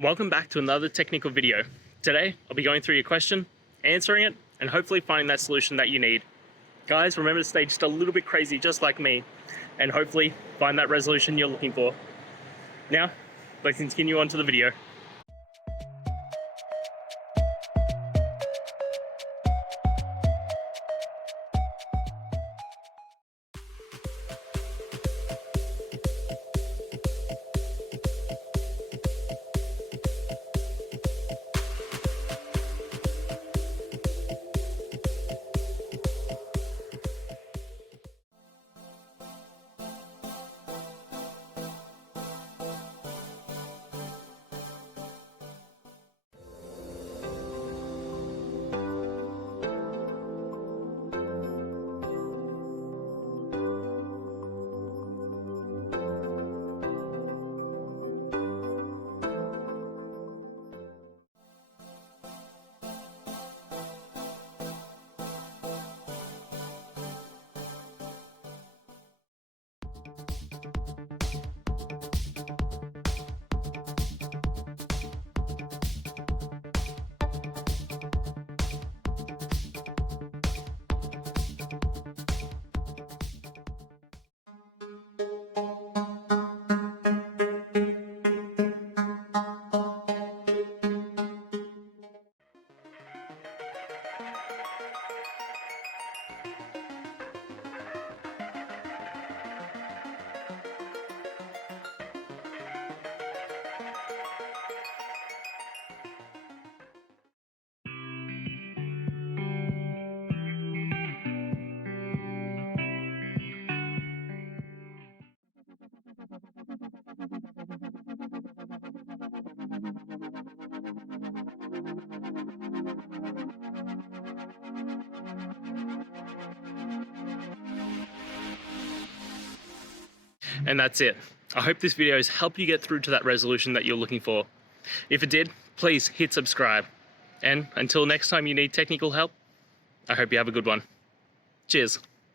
Welcome back to another technical video. Today, I'll be going through your question, answering it, and hopefully finding that solution that you need. Guys, remember to stay just a little bit crazy, just like me, and hopefully find that resolution you're looking for. Now, let's continue on to the video. And that's it. I hope this video has helped you get through to that resolution that you're looking for. If it did, please hit subscribe. And until next time you need technical help, I hope you have a good one. Cheers.